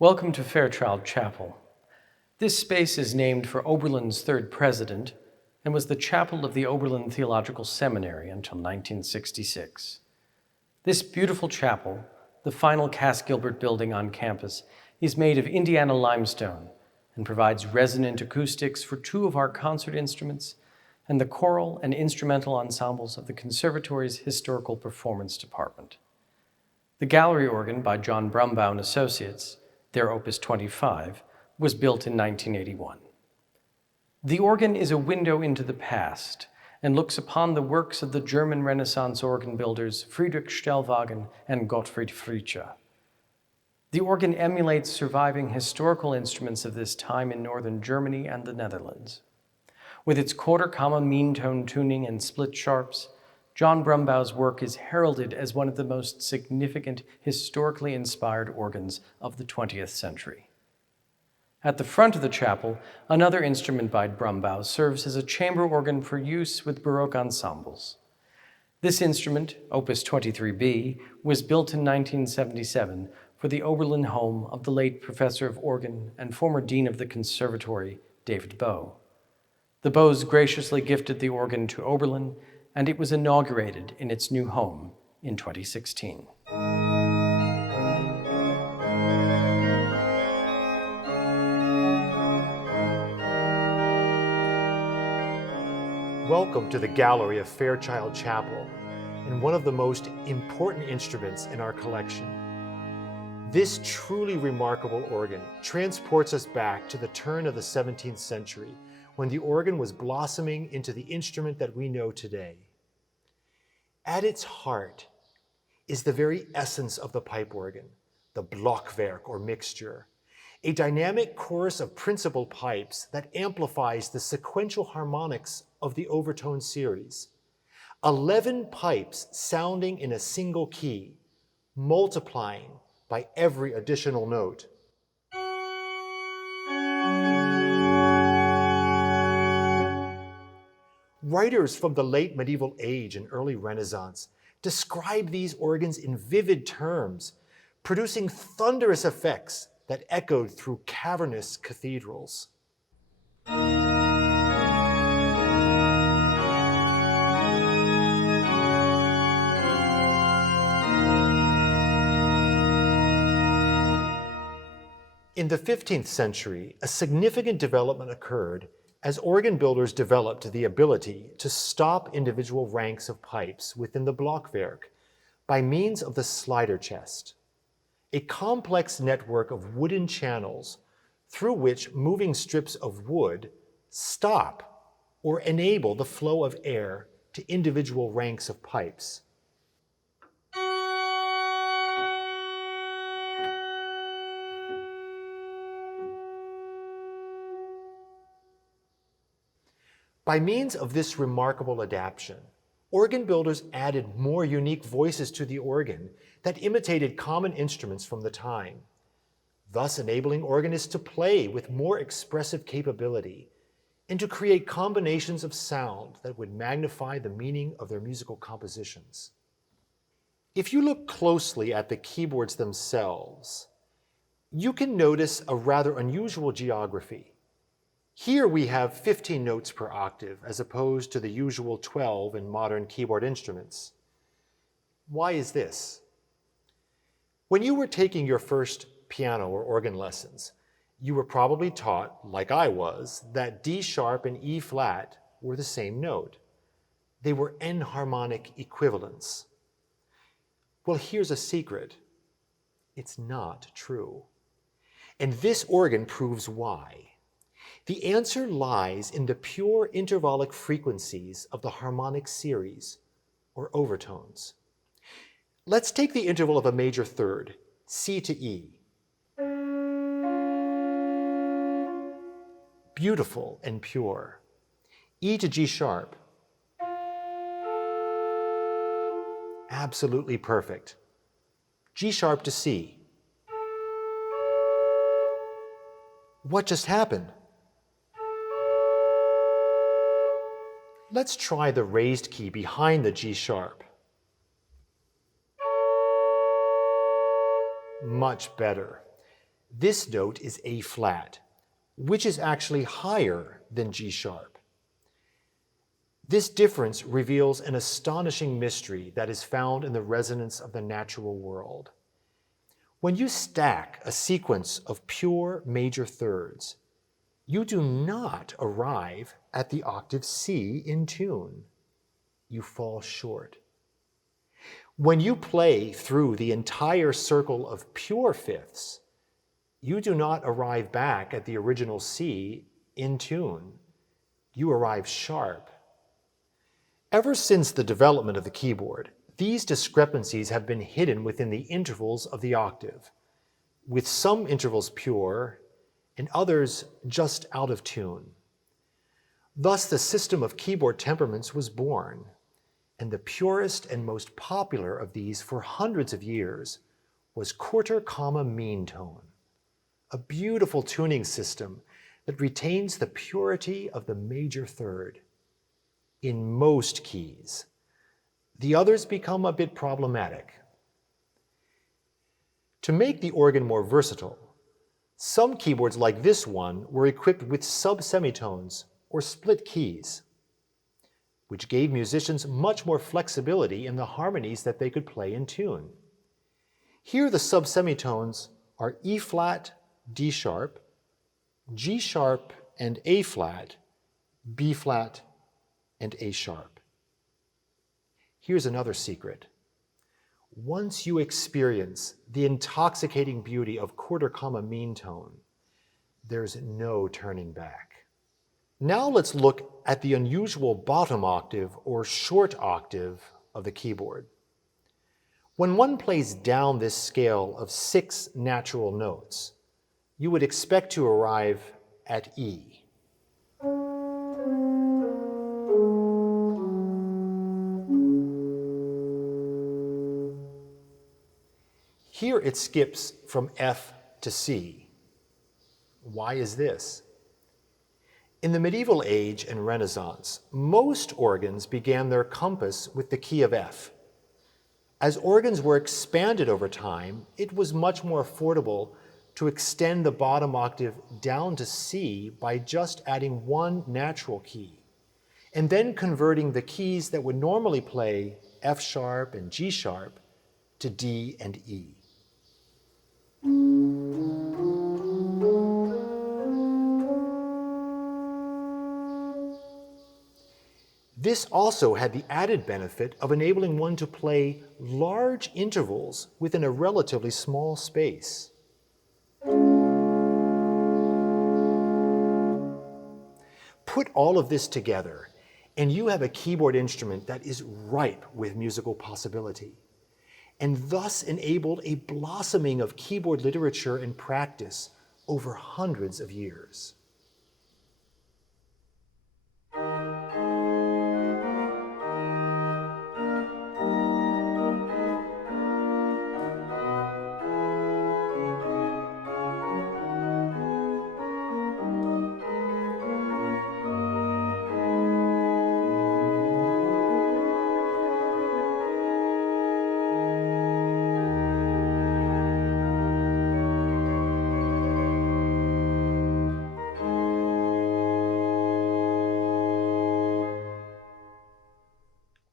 Welcome to Fairchild Chapel. This space is named for Oberlin's third president and was the chapel of the Oberlin Theological Seminary until 1966. This beautiful chapel, the final Cass Gilbert building on campus, is made of Indiana limestone and provides resonant acoustics for two of our concert instruments and the choral and instrumental ensembles of the Conservatory's Historical Performance Department. The gallery organ by John Brumbaugh and Associates, their Opus 25, was built in 1981. The organ is a window into the past and looks upon the works of the German Renaissance organ builders Friedrich Stellwagen and Gottfried Fritsche. The organ emulates surviving historical instruments of this time in northern Germany and the Netherlands. With its quarter-comma mean tone tuning and split sharps, John Brumbaugh's work is heralded as one of the most significant historically inspired organs of the 20th century. At the front of the chapel, another instrument by Brumbaugh serves as a chamber organ for use with Baroque ensembles. This instrument, Opus 23B, was built in 1977 for the Oberlin home of the late professor of organ and former dean of the Conservatory, David Bow. The Bows graciously gifted the organ to Oberlin, and it was inaugurated in its new home in 2016. Welcome to the gallery of Fairchild Chapel and one of the most important instruments in our collection. This truly remarkable organ transports us back to the turn of the 17th century when the organ was blossoming into the instrument that we know today. At its heart is the very essence of the pipe organ, the Blockwerk or mixture, a dynamic chorus of principal pipes that amplifies the sequential harmonics of the overtone series. 11 pipes sounding in a single key, multiplying by every additional note. Writers from the late medieval age and early Renaissance describe these organs in vivid terms, producing thunderous effects that echoed through cavernous cathedrals. In the 15th century, a significant development occurred as organ builders developed the ability to stop individual ranks of pipes within the Blockwerk by means of the slider chest, a complex network of wooden channels through which moving strips of wood stop or enable the flow of air to individual ranks of pipes. By means of this remarkable adaptation, organ builders added more unique voices to the organ that imitated common instruments from the time, thus enabling organists to play with more expressive capability and to create combinations of sound that would magnify the meaning of their musical compositions. If you look closely at the keyboards themselves, you can notice a rather unusual geography. Here we have 15 notes per octave, as opposed to the usual 12 in modern keyboard instruments. Why is this? When you were taking your first piano or organ lessons, you were probably taught, like I was, that D sharp and E flat were the same note. They were enharmonic equivalents. Well, here's a secret. It's not true. And this organ proves why. The answer lies in the pure intervallic frequencies of the harmonic series, or overtones. Let's take the interval of a major third, C to E. Beautiful and pure. E to G sharp. Absolutely perfect. G sharp to C. What just happened? Let's try the raised key behind the G sharp. Much better. This note is A flat, which is actually higher than G sharp. This difference reveals an astonishing mystery that is found in the resonance of the natural world. When you stack a sequence of pure major thirds, you do not arrive at the octave C in tune. You fall short. When you play through the entire circle of pure fifths, you do not arrive back at the original C in tune. You arrive sharp. Ever since the development of the keyboard, these discrepancies have been hidden within the intervals of the octave, with some intervals pure and others just out of tune. Thus, the system of keyboard temperaments was born, and the purest and most popular of these for hundreds of years was quarter comma mean tone, a beautiful tuning system that retains the purity of the major third in most keys. The others become a bit problematic. To make the organ more versatile, some keyboards like this one were equipped with sub-semitones or split keys, which gave musicians much more flexibility in the harmonies that they could play in tune. Here the sub-semitones are E flat, D sharp, G sharp and A flat, B flat and A sharp. Here's another secret. Once you experience the intoxicating beauty of quarter comma mean tone, there's no turning back. Now let's look at the unusual bottom octave or short octave of the keyboard. When one plays down this scale of 6 natural notes, you would expect to arrive at E. Here it skips from F to C. Why is this? In the medieval age and Renaissance, most organs began their compass with the key of F. As organs were expanded over time, it was much more affordable to extend the bottom octave down to C by just adding one natural key, and then converting the keys that would normally play F sharp and G sharp to D and E. This also had the added benefit of enabling one to play large intervals within a relatively small space. Put all of this together, and you have a keyboard instrument that is ripe with musical possibility, and thus enabled a blossoming of keyboard literature and practice over hundreds of years.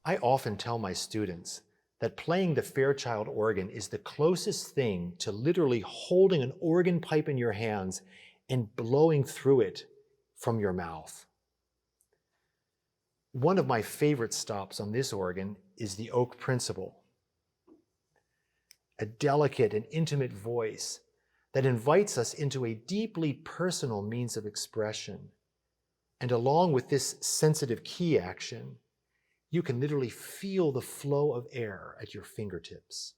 I often tell my students that playing the Fairchild organ is the closest thing to literally holding an organ pipe in your hands and blowing through it from your mouth. One of my favorite stops on this organ is the oak principle, a delicate and intimate voice that invites us into a deeply personal means of expression. And along with this sensitive key action, you can literally feel the flow of air at your fingertips.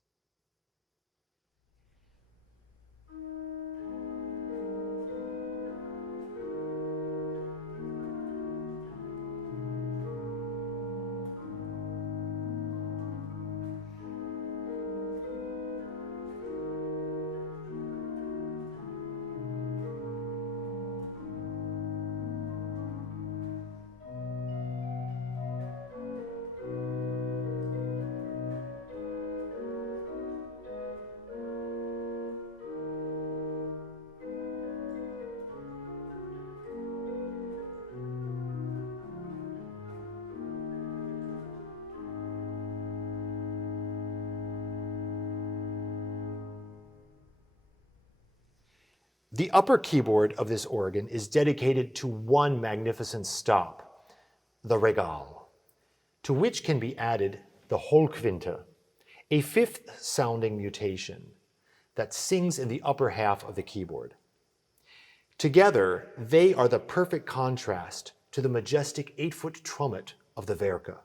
The upper keyboard of this organ is dedicated to one magnificent stop, the Regal, to which can be added the Hohlquinte, a fifth sounding mutation that sings in the upper half of the keyboard. Together, they are the perfect contrast to the majestic 8-foot trumpet of the Werke.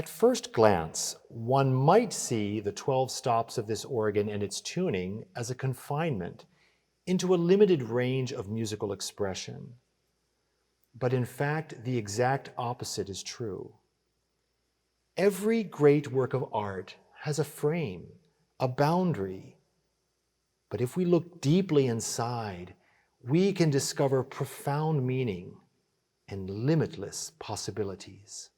At first glance, one might see the 12 stops of this organ and its tuning as a confinement into a limited range of musical expression. But in fact, the exact opposite is true. Every great work of art has a frame, a boundary. But if we look deeply inside, we can discover profound meaning and limitless possibilities.